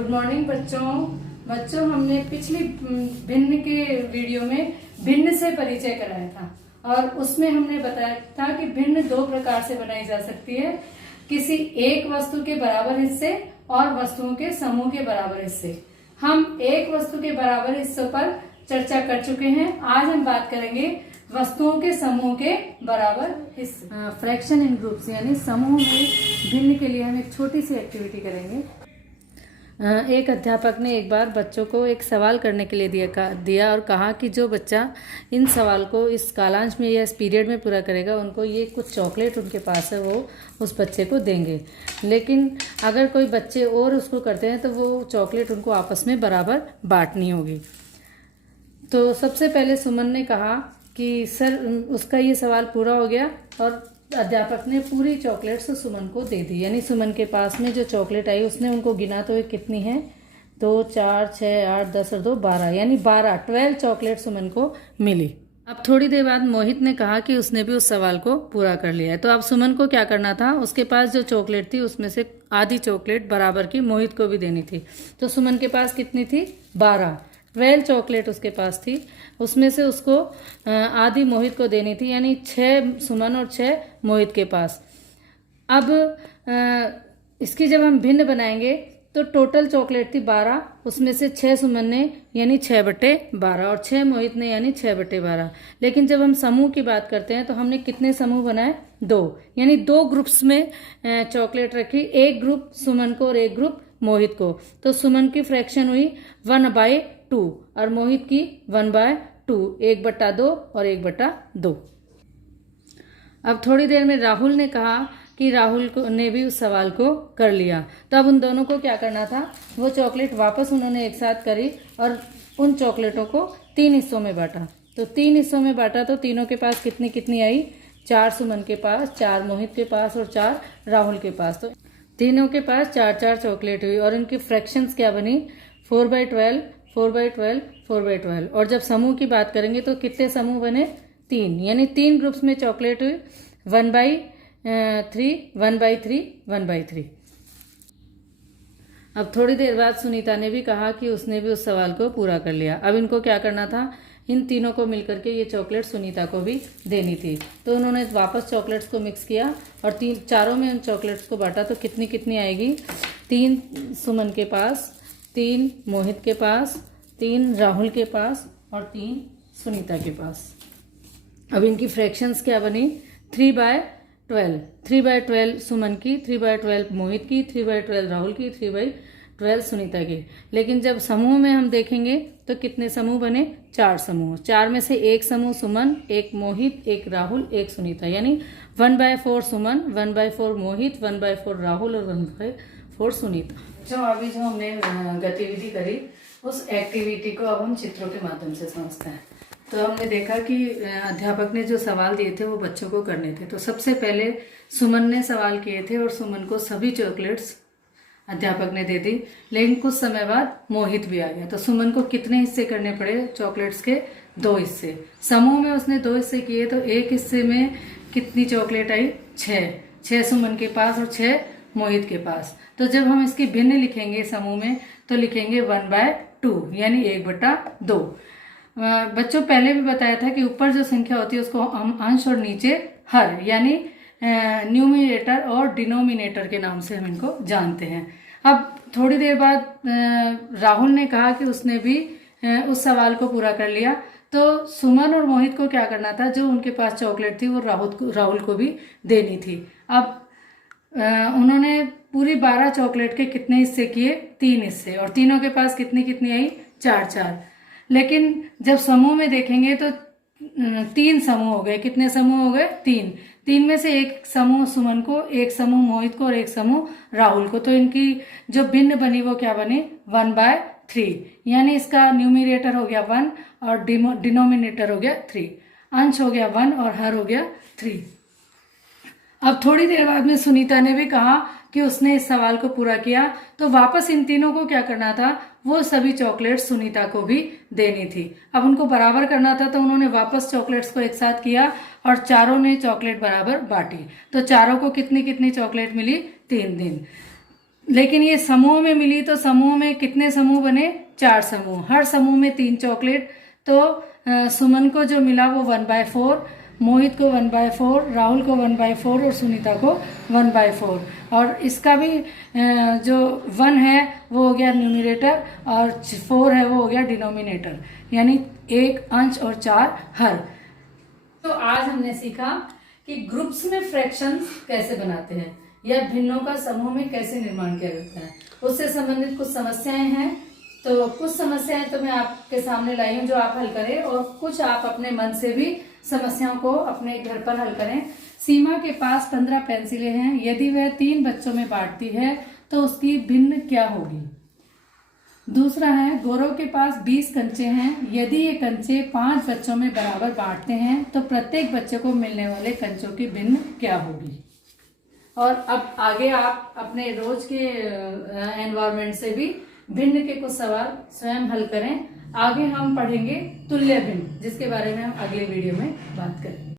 Good morning बच्चों हमने पिछली भिन्न के वीडियो में भिन्न से परिचय कराया था और उसमें हमने बताया था कि भिन्न दो प्रकार से बनाई जा सकती है, किसी एक वस्तु के बराबर हिस्से और वस्तुओं के समूह के बराबर हिस्से। हम एक वस्तु के बराबर हिस्सों पर चर्चा कर चुके हैं। आज हम बात करेंगे वस्तुओं के समूह के बराबर हिस्से। फ्रैक्शन इन ग्रुप्स यानी समूह में भिन्न के लिए हम एक छोटी सी एक्टिविटी करेंगे। एक अध्यापक ने एक बार बच्चों को एक सवाल करने के लिए दिया और कहा कि जो बच्चा इन सवाल को इस कालांश में या इस पीरियड में पूरा करेगा उनको ये कुछ चॉकलेट उनके पास है वो उस बच्चे को देंगे, लेकिन अगर कोई बच्चे और उसको करते हैं तो वो चॉकलेट उनको आपस में बराबर बांटनी होगी। तो सबसे पहले सुमन ने कहा कि सर उसका ये सवाल पूरा हो गया और अध्यापक ने पूरी चॉकलेट्स सुमन को दे दी। यानी सुमन के पास में जो चॉकलेट आई उसने उनको गिना तो कितनी है, 2, 4, 6, 8, 10 और 2 12, यानी 12 चॉकलेट सुमन को मिली। अब थोड़ी देर बाद मोहित ने कहा कि उसने भी उस सवाल को पूरा कर लिया है। तो अब सुमन को क्या करना था, उसके पास जो चॉकलेट थी उसमें से आधी चॉकलेट बराबर की मोहित को भी देनी थी। तो सुमन के पास कितनी थी, 12 चॉकलेट उसके पास थी, उसमें से उसको आधी मोहित को देनी थी, यानी 6 सुमन और 6 मोहित के पास। अब इसकी जब हम भिन्न बनाएंगे तो टोटल चॉकलेट थी 12, उसमें से 6 सुमन ने यानी 6/12 और 6 मोहित ने यानी 6/12। लेकिन जब हम समूह की बात करते हैं तो हमने कितने समूह बनाए, 2, यानी 2 ग्रुप्स में चॉकलेट रखी, एक ग्रुप सुमन को और एक ग्रुप मोहित को। तो सुमन की फ्रैक्शन हुई 1/2 और मोहित की 1/2, 1/2 और 1/2। अब थोड़ी देर में राहुल ने कहा कि राहुल ने भी उस सवाल को कर लिया। तो अब उन दोनों को क्या करना था, वो चॉकलेट वापस उन्होंने एक साथ करी और उन चॉकलेटों को 3 हिस्सों में बांटा। तो 3 हिस्सों में बांटा तो तीनों के पास कितनी कितनी आई, 4 सुमन के पास, 4 मोहित के पास और 4 राहुल के पास। तो तीनों के पास 4 चॉकलेट हुई और उनकी फ्रैक्शंस क्या बनी, 4/12, 4/12, 4/12। और जब समूह की बात करेंगे तो कितने समूह बने, 3, यानी 3 ग्रुप्स में चॉकलेट हुई, 1/3, 1/3, 1/3। अब थोड़ी देर बाद सुनीता ने भी कहा कि उसने भी उस सवाल को पूरा कर लिया। अब इनको क्या करना था, इन तीनों को मिलकर के ये चॉकलेट सुनीता को भी देनी थी। तो उन्होंने वापस चॉकलेट्स को मिक्स किया और चारों में उन चॉकलेट्स को बांटा। तो कितनी कितनी आएगी, 3 सुमन के पास, 3 मोहित के पास, 3 राहुल के पास और 3 सुनीता के पास। अब इनकी फ्रैक्शंस क्या बनी, 3/12, 3/12 सुमन की, 3/12 मोहित की, 3/12 राहुल की, 3/12 सुनीता की। लेकिन जब समूह में हम देखेंगे तो कितने समूह बने, 4 समूह। 4 में से एक समूह सुमन, एक मोहित, एक राहुल, एक सुनीता, यानी 1/4 सुमन, 1/4 मोहित, 1/4 राहुल और 1/4 सुनीता। जो अभी जो हमने गतिविधि करी उस एक्टिविटी को अब हम चित्रों के माध्यम से समझते हैं। तो हमने देखा कि अध्यापक ने जो सवाल दिए थे वो बच्चों को करने थे। तो सबसे पहले सुमन ने सवाल किए थे और सुमन को सभी चॉकलेट्स अध्यापक ने दे दी, लेकिन कुछ समय बाद मोहित भी आ गया। तो सुमन को कितने हिस्से करने पड़े चॉकलेट्स के, 2 हिस्से। समूह में उसने 2 हिस्से किए तो एक हिस्से में कितनी चॉकलेट आई, 6 सुमन के पास और 6 मोहित के पास। तो जब हम इसकी भिन्न लिखेंगे समूह में तो लिखेंगे 1/2, यानी 1/2। बच्चों पहले भी बताया था कि ऊपर जो संख्या होती है उसको हम अंश और नीचे हर, यानी न्यूमिनेटर और डिनोमिनेटर के नाम से हम इनको जानते हैं। अब थोड़ी देर बाद राहुल ने कहा कि उसने भी उस सवाल को पूरा कर लिया। तो सुमन और मोहित को क्या करना था, जो उनके पास चॉकलेट थी वो राहुल को भी देनी थी। अब उन्होंने पूरी 12 चॉकलेट के कितने हिस्से किए, 3 हिस्से, और तीनों के पास कितनी कितनी आई, 4। लेकिन जब समूह में देखेंगे तो 3 समूह हो गए। कितने समूह हो गए, 3 में से एक समूह सुमन को, एक समूह मोहित को और एक समूह राहुल को। तो इनकी जो भिन्न बनी वो क्या बनी, 1/3, यानी इसका न्यूमिनेटर हो गया 1 और डिनोमिनेटर हो गया 3, अंश हो गया 1 और हर हो गया 3। अब थोड़ी देर बाद में सुनीता ने भी कहा कि उसने इस सवाल को पूरा किया। तो वापस इन तीनों को क्या करना था, वो सभी चॉकलेट्स सुनीता को भी देनी थी। अब उनको बराबर करना था तो उन्होंने वापस चॉकलेट्स को एक साथ किया और चारों ने चॉकलेट बराबर बांटी। तो चारों को कितनी कितनी चॉकलेट मिली, 3। लेकिन ये समूह में मिली तो समूह में कितने समूह बने, 4 समूह, हर समूह में 3 चॉकलेट। तो सुमन को जो मिला वो 1/4, मोहित को 1/4, राहुल को 1/4 और सुनीता को 1/4। और इसका भी जो 1 है वो हो गया न्यूमरेटर और 4 है वो हो गया डिनोमिनेटर, यानी 1 अंश और 4 हर। तो आज हमने सीखा कि ग्रुप्स में फ्रैक्शंस कैसे बनाते हैं या भिन्नों का समूह में कैसे निर्माण किया जाता है, उससे संबंधित कुछ समस्याएं हैं। तो कुछ समस्याएं तो मैं आपके सामने लाई हूं जो आप हल करें, और कुछ आप अपने मन से भी समस्याओं को अपने घर पर हल करें। सीमा के पास 15 पेंसिलें हैं, यदि वह 3 बच्चों में बांटती है तो उसकी भिन्न क्या होगी। दूसरा है, गौरव के पास 20 कंचे हैं, यदि ये कंचे 5 बच्चों में बराबर बांटते हैं तो प्रत्येक बच्चे को मिलने वाले कंचों की भिन्न क्या होगी। और अब आगे आप अपने रोज के एनवायरनमेंट से भी भिन्न के कुछ सवाल स्वयं हल करें। आगे हम पढ़ेंगे तुल्य भिन्न, जिसके बारे में हम अगले वीडियो में बात करेंगे।